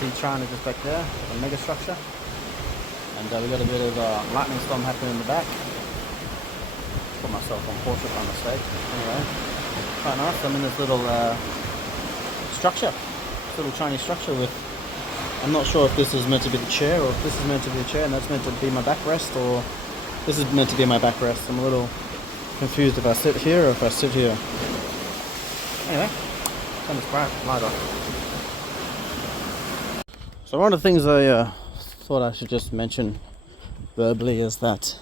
see China just back there, a mega structure. And we got a bit of lightning storm happening in the back. Put myself on portrait by mistake. Anyway, quite nice. I'm in this little structure, this little Chinese structure with, I'm not sure if this is meant to be the chair or if this is meant to be the chair and that's meant to be my backrest, or this is meant to be my backrest. I'm a little confused if I sit here or if I sit here. Anyway, sun is bright, light on. So one of the things I thought I should just mention verbally is that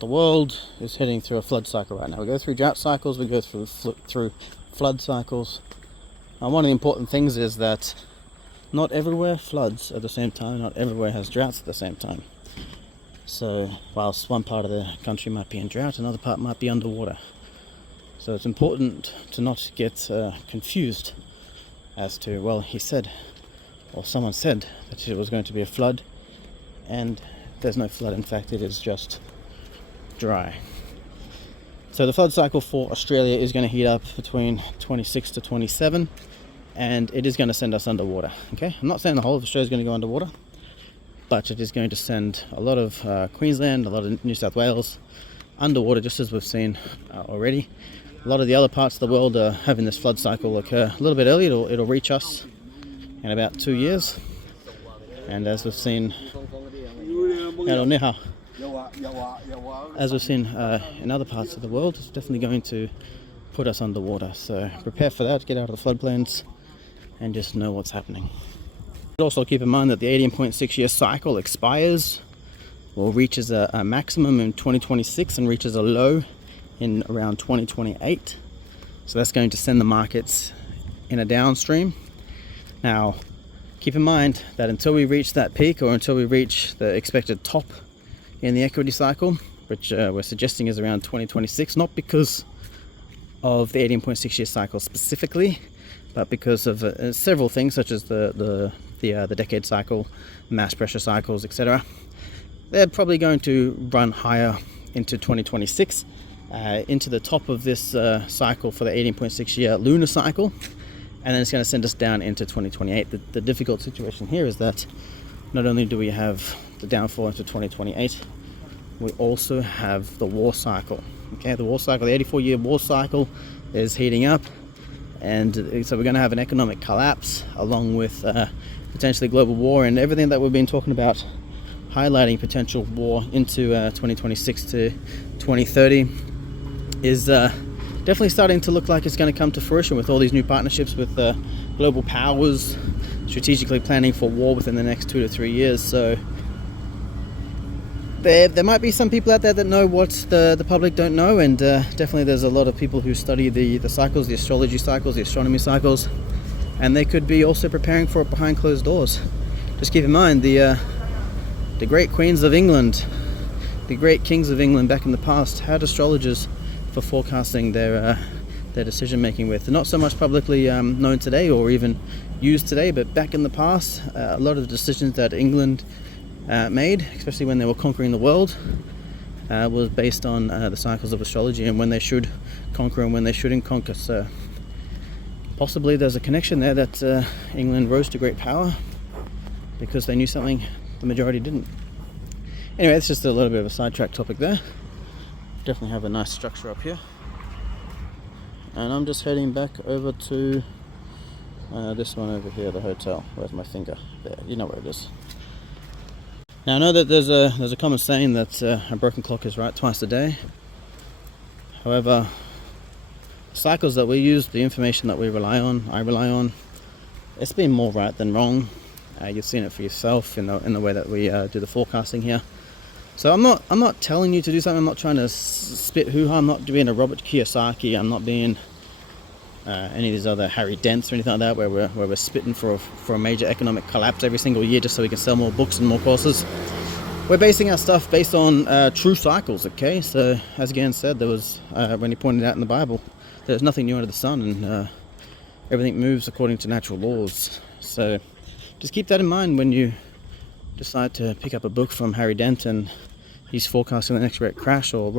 the world is heading through a flood cycle right now. We go through drought cycles, we go through flood cycles. And one of the important things is that not everywhere floods at the same time, not everywhere has droughts at the same time. So whilst one part of the country might be in drought, another part might be underwater. So it's important to not get confused as to, well, he said, or someone said that it was going to be a flood, and there's no flood. In fact, it is just dry. So the flood cycle for Australia is going to heat up between 26 to 27. And it is going to send us underwater. Okay, I'm not saying the whole of Australia is going to go underwater, but it is going to send a lot of Queensland, a lot of New South Wales underwater, just as we've seen already. A lot of the other parts of the world are having this flood cycle occur a little bit early. It'll reach us in about 2 years, and as we've seen, in other parts of the world, it's definitely going to put us underwater. So prepare for that. Get out of the floodplains and just know what's happening. Also keep in mind that the 18.6 year cycle expires or reaches a maximum in 2026 and reaches a low in around 2028. So that's going to send the markets in a downstream. Now keep in mind that until we reach that peak, or until we reach the expected top in the equity cycle, which we're suggesting is around 2026, not because of the 18.6 year cycle specifically, but because of several things such as the decade cycle, mass pressure cycles, etc. They're probably going to run higher into 2026, into the top of this cycle for the 18.6 year lunar cycle, and then it's going to send us down into 2028. The difficult situation here is that not only do we have the downfall into 2028, we also have the war cycle. Okay, the war cycle, the 84-year war cycle is heating up, and so we're going to have an economic collapse along with potentially global war, and everything that we've been talking about highlighting potential war into 2026 to 2030 is definitely starting to look like it's going to come to fruition with all these new partnerships with global powers strategically planning for war within the next 2 to 3 years. So there might be some people out there that know what the public don't know, and definitely there's a lot of people who study the cycles, the astrology cycles, the astronomy cycles, and they could be also preparing for it behind closed doors. Just keep in mind the great queens of England, the great kings of England back in the past had astrologers for forecasting their decision making with. They're not so much publicly known today or even used today, but back in the past, a lot of the decisions that England made, especially when they were conquering the world, was based on the cycles of astrology and when they should conquer and when they shouldn't conquer. So possibly there's a connection there that England rose to great power because they knew something the majority didn't. Anyway, it's just a little bit of a sidetrack topic there. Definitely have a nice structure up here, and I'm just heading back over to this one over here, the hotel. Where's my finger? There, you know where it is. Now I know that there's a common saying that a broken clock is right twice a day. However, the cycles that we use, the information that we rely on, I rely on, it's been more right than wrong. You've seen it for yourself in the way that we do the forecasting here. So I'm not telling you to do something. I'm not trying to spit hoo-ha. I'm not being a Robert Kiyosaki. I'm not being any of these other Harry Dents or anything like that, where we're spitting for a major economic collapse every single year just so we can sell more books and more courses. We're basing our stuff based on true cycles. Okay, so as Gann said, there was when he pointed out in the Bible, there's nothing new under the sun, and everything moves according to natural laws. So just keep that in mind when you decide to pick up a book from Harry Dent and he's forecasting the next great crash, or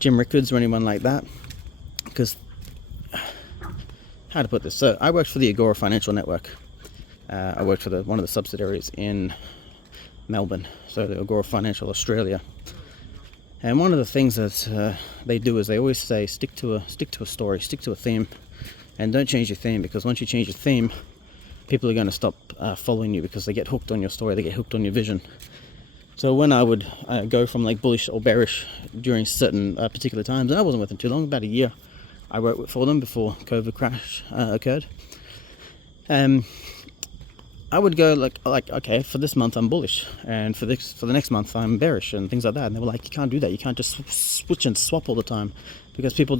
Jim Rickards or anyone like that. Because, how to put this? So I worked for the Agora Financial Network. I worked for one of the subsidiaries in Melbourne, so the Agora Financial Australia. And one of the things that they do is they always say stick to a story, stick to a theme, and don't change your theme, because once you change your theme, people are going to stop following you because they get hooked on your story, they get hooked on your vision. So when I would go from like bullish or bearish during certain particular times, and I wasn't with them too long, about a year, I worked for them before COVID crash occurred. I would go like okay, for this month I'm bullish, and for the next month I'm bearish, and things like that. And they were like, you can't do that. You can't just switch and swap all the time, because people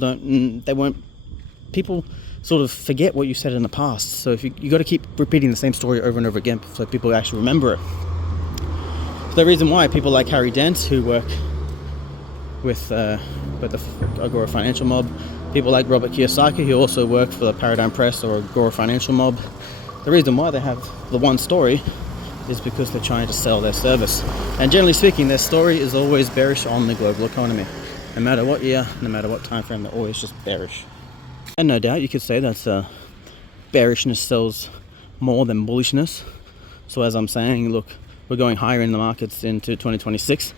sort of forget what you said in the past. So if you got to keep repeating the same story over and over again so people actually remember it. So the reason why people like Harry Dent, who work with the Agora Financial Mob, people like Robert Kiyosaki, who also work for the Paradigm Press or Agora Financial Mob, the reason why they have the one story is because they're trying to sell their service. And generally speaking, their story is always bearish on the global economy. No matter what year, no matter what time frame, they're always just bearish. And no doubt you could say that bearishness sells more than bullishness. So as I'm saying, look, we're going higher in the markets into 2026.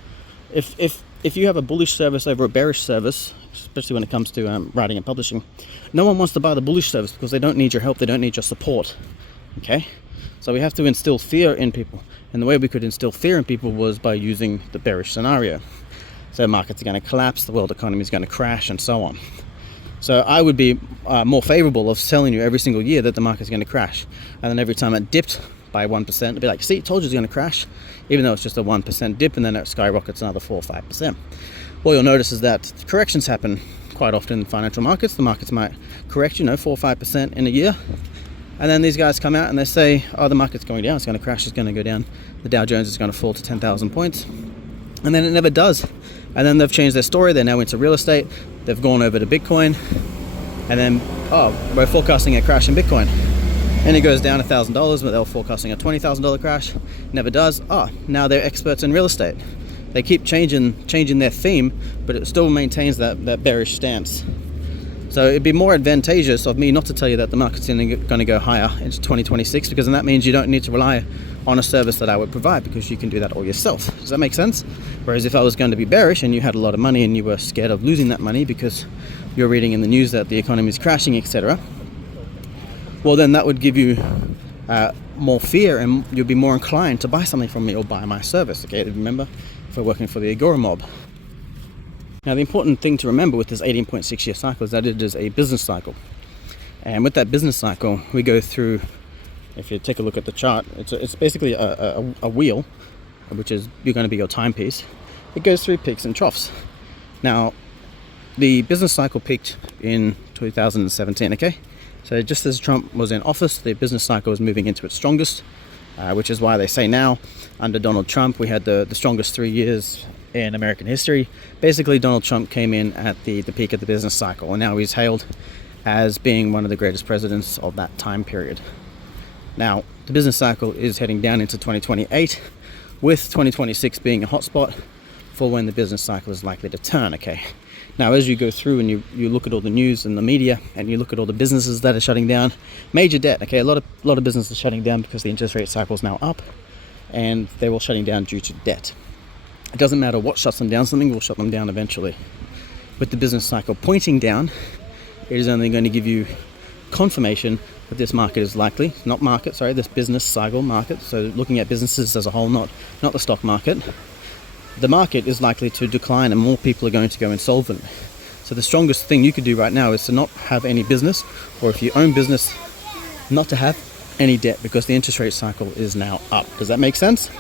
If you have a bullish service over a bearish service, especially when it comes to writing and publishing, no one wants to buy the bullish service because they don't need your help, they don't need your support. Okay, so we have to instill fear in people, and the way we could instill fear in people was by using the bearish scenario. So markets are going to collapse, the world economy is going to crash, and so on. So I would be more favorable of telling you every single year that the market's going to crash, and then every time it dipped by 1%, I'd be like, see, told you it's going to crash, even though it's just a 1% dip, and then it skyrockets another 4 or 5%. What you'll notice is that corrections happen quite often in financial markets. The markets might correct, 4 or 5% in a year. And then these guys come out and they say, oh, the market's going down, it's going to crash, it's going to go down. The Dow Jones is going to fall to 10,000 points. And then it never does. And then they've changed their story. They're now into real estate. They've gone over to Bitcoin. And then, oh, we're forecasting a crash in Bitcoin. And it goes down $1,000, but they were forecasting a $20,000 crash. Never does. Oh, now they're experts in real estate. They keep changing their theme, but it still maintains that bearish stance. So it'd be more advantageous of me not to tell you that the market's going to go higher into 2026, because then that means you don't need to rely on a service that I would provide, because you can do that all yourself. Does that make sense? Whereas if I was going to be bearish and you had a lot of money and you were scared of losing that money because you're reading in the news that the economy is crashing, etc., well, then that would give you more fear, and you'll be more inclined to buy something from me or buy my service. Okay, remember, if we're working for the Agora Mob. Now, the important thing to remember with this 18.6 year cycle is that it is a business cycle. And with that business cycle, we go through, if you take a look at the chart, it's basically a wheel, which is going to be your timepiece. It goes through peaks and troughs. Now, the business cycle peaked in 2017, okay? So just as Trump was in office, the business cycle was moving into its strongest, which is why they say now, under Donald Trump, we had the strongest 3 years in American history. Basically, Donald Trump came in at the peak of the business cycle, and now he's hailed as being one of the greatest presidents of that time period. Now, the business cycle is heading down into 2028, with 2026 being a hotspot for when the business cycle is likely to turn, okay? Now, as you go through and you look at all the news and the media, and you look at all the businesses that are shutting down, major debt, okay? A lot of businesses are shutting down because the interest rate cycle is now up, and they're all shutting down due to debt. It doesn't matter what shuts them down, something will shut them down eventually. With the business cycle pointing down, it is only going to give you confirmation that this market is likely, this business cycle market, so looking at businesses as a whole, not the stock market, the market is likely to decline and more people are going to go insolvent. So the strongest thing you could do right now is to not have any business, or if you own business, not to have any debt, because the interest rate cycle is now up. Does that make sense?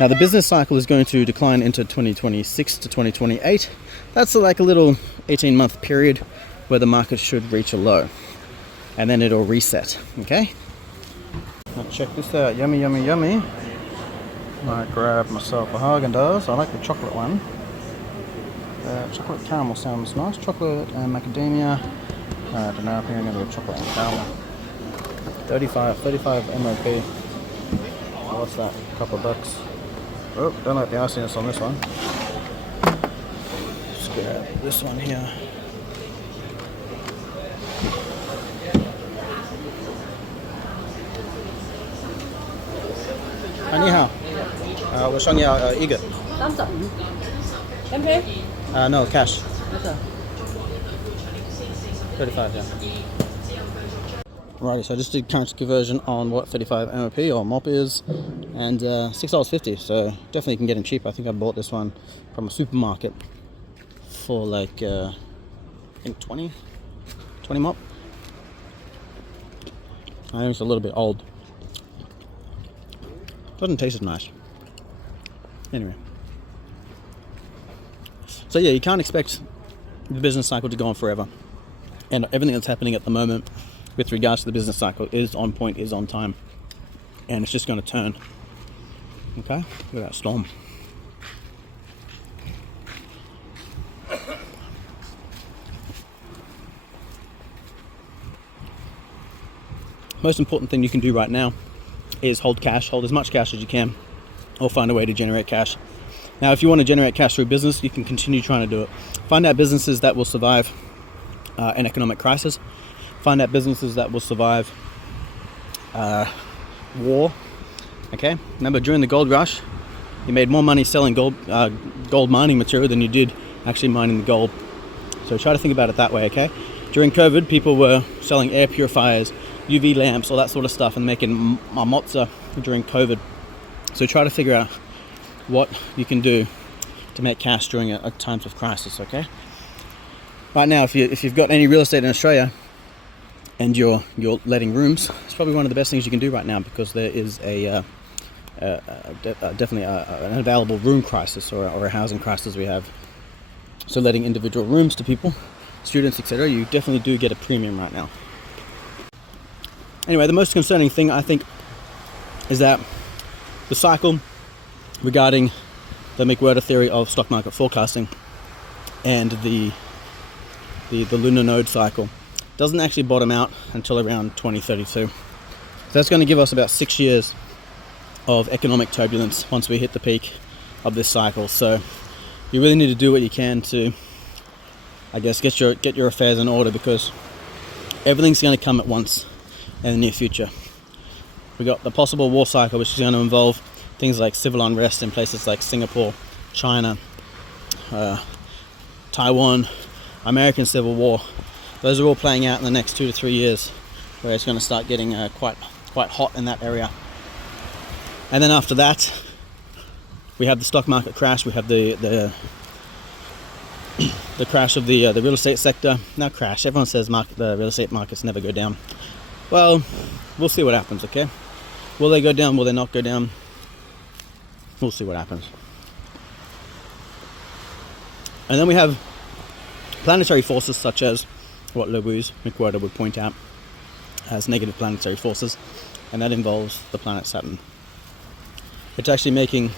Now, the business cycle is going to decline into 2026 to 2028. That's like a little 18-month period where the market should reach a low, and then it'll reset, okay? Now check this out, yummy, yummy, yummy. Might grab myself a Haagen-Dazs. I like the chocolate one. Chocolate caramel sounds nice. Chocolate and macadamia. I don't know, I think I'm going to go chocolate and caramel. 35 MOP. What's that? A couple of bucks. Oh, don't like the iciness on this one. Let's grab this one here. we're showing you our eager. 35. MP? No, cash. Yes, sir. 35, yeah. Righty, so I just did currency conversion on what 35 MOP or MOP is, and $6.50, so definitely you can get them cheap. I think I bought this one from a supermarket for like, I think 20 MOP. I think it's a little bit old. Doesn't taste as nice. Anyway. So yeah, you can't expect the business cycle to go on forever. And everything that's happening at the moment with regards to the business cycle is on point, is on time. And it's just going to turn. Okay? Look at that storm. Most important thing you can do right now is hold cash, hold as much cash as you can, or find a way to generate cash. Now, if you want to generate cash through business, you can continue trying to do it. Find out businesses that will survive an economic crisis. Find out businesses that will survive war. Okay, remember during the gold rush, you made more money selling gold mining material than you did actually mining the gold. So try to think about it that way. Okay, during COVID, people were selling air purifiers, UV lamps, all that sort of stuff, and making mozza during COVID. So try to figure out what you can do to make cash during a times of crisis. Okay. Right now, if you've got any real estate in Australia and you're letting rooms, it's probably one of the best things you can do right now, because there is definitely an available room crisis or a housing crisis we have. So letting individual rooms to people, students, etc., you definitely do get a premium right now. Anyway, the most concerning thing, I think, is that the cycle regarding the McWhirter theory of stock market forecasting and the lunar node cycle doesn't actually bottom out until around 2032. So that's going to give us about 6 years of economic turbulence once we hit the peak of this cycle. So you really need to do what you can to, I guess, get your affairs in order, because everything's going to come at once in the near future. We got the possible war cycle, which is going to involve things like civil unrest in places like Singapore, China, Taiwan, American Civil War. Those are all playing out in the next 2 to 3 years, where it's going to start getting quite hot in that area. And then after that, we have the stock market crash. We have the crash of the real estate sector. Not crash. Everyone says the real estate markets never go down. Well, we'll see what happens. Okay, will they go down? Will they not go down? We'll see what happens. And then we have planetary forces, such as what McWhirter would point out as negative planetary forces, and that involves the planet Saturn. It's actually making,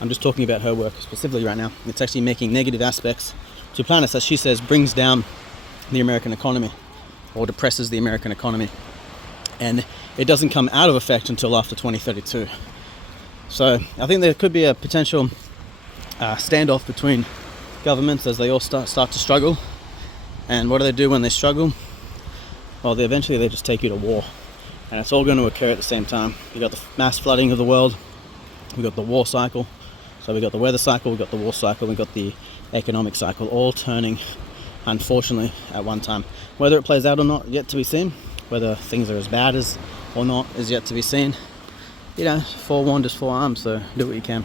I'm just talking about her work specifically right now, it's actually making negative aspects to planets that she says brings down the American economy, or depresses the American economy. And it doesn't come out of effect until after 2032. So I think there could be a potential standoff between governments as they all start to struggle. And what do they do when they struggle? Well, eventually they just take you to war. And it's all going to occur at the same time. You've got the mass flooding of the world. We've got the war cycle. So we've got the weather cycle, we've got the war cycle, we've got the economic cycle, all turning, unfortunately, at one time. Whether it plays out or not, yet to be seen. Whether things are as bad as or not is yet to be seen. You know, forewarned is forearmed, so do what you can.